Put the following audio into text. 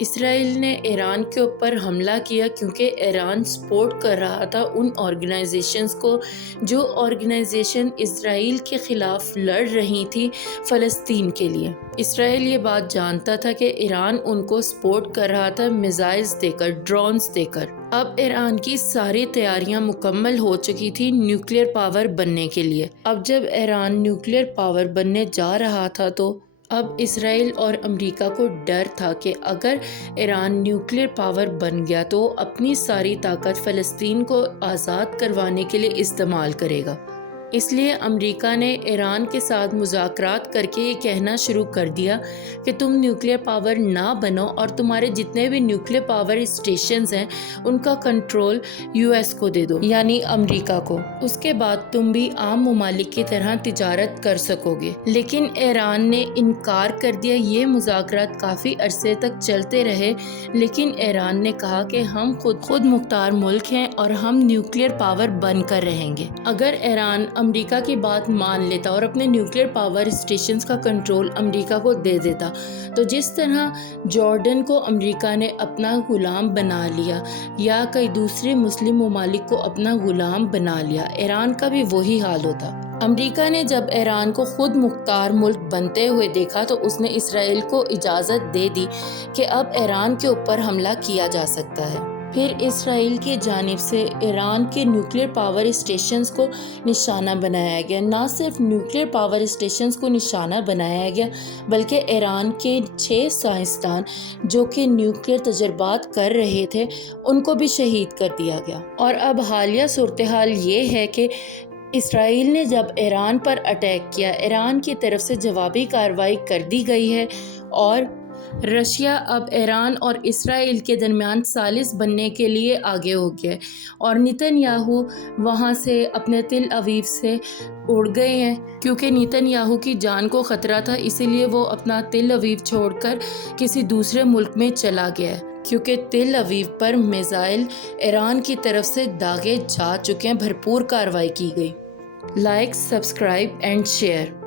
اسرائیل نے ایران کے اوپر حملہ کیا کیونکہ ایران سپورٹ کر رہا تھا ان آرگنائزیشنز کو جو آرگنائزیشن اسرائیل کے خلاف لڑ رہی تھی فلسطین کے لیے۔ اسرائیل یہ بات جانتا تھا کہ ایران ان کو سپورٹ کر رہا تھا میزائلز دے کر، ڈرونز دے کر۔ اب ایران کی ساری تیاریاں مکمل ہو چکی تھی نیوکلیر پاور بننے کے لیے۔ اب جب ایران نیوکلیر پاور بننے جا رہا تھا تو اب اسرائیل اور امریکہ کو ڈر تھا کہ اگر ایران نیوکلیر پاور بن گیا تو اپنی ساری طاقت فلسطین کو آزاد کروانے کے لیے استعمال کرے گا۔ اس لیے امریکہ نے ایران کے ساتھ مذاکرات کر کے یہ کہنا شروع کر دیا کہ تم نیوکلیر پاور نہ بنو اور تمہارے جتنے بھی نیوکلیر پاور اسٹیشنز ہیں ان کا کنٹرول یو ایس کو دے دو، یعنی امریکہ کو۔ اس کے بعد تم بھی عام ممالک کی طرح تجارت کر سکو گے۔ لیکن ایران نے انکار کر دیا۔ یہ مذاکرات کافی عرصے تک چلتے رہے، لیکن ایران نے کہا کہ ہم خود مختار ملک ہیں اور ہم نیوکلیر پاور بن کر رہیں گے۔ اگر ایران امریکہ کی بات مان لیتا اور اپنے نیوکلیر پاور اسٹیشنز کا کنٹرول امریکہ کو دے دیتا تو جس طرح جارڈن کو امریکہ نے اپنا غلام بنا لیا یا کئی دوسرے مسلم ممالک کو اپنا غلام بنا لیا، ایران کا بھی وہی حال ہوتا۔ امریکہ نے جب ایران کو خود مختار ملک بنتے ہوئے دیکھا تو اس نے اسرائیل کو اجازت دے دی کہ اب ایران کے اوپر حملہ کیا جا سکتا ہے۔ پھر اسرائیل کی جانب سے ایران کے نیوکلیر پاور اسٹیشنز کو نشانہ بنایا گیا۔ نہ صرف نیوکلیر پاور اسٹیشنز کو نشانہ بنایا گیا بلکہ ایران کے 6 سائنسدان جو کہ نیوکلیر تجربات کر رہے تھے ان کو بھی شہید کر دیا گیا۔ اور اب حالیہ صورتحال یہ ہے کہ اسرائیل نے جب ایران پر اٹیک کیا، ایران کی طرف سے جوابی کارروائی کر دی گئی ہے اور رشیا اب ایران اور اسرائیل کے درمیان ثالث بننے کے لیے آگے ہو گیا ہے اور نیتن یاہو وہاں سے اپنے تل اویو سے اڑ گئے ہیں کیونکہ نیتن یاہو کی جان کو خطرہ تھا، اسی لیے وہ اپنا تل اویو چھوڑ کر کسی دوسرے ملک میں چلا گیا ہے کیونکہ تل اویو پر میزائل ایران کی طرف سے داغے جا چکے ہیں۔ بھرپور کارروائی کی گئی۔ Like, subscribe and share.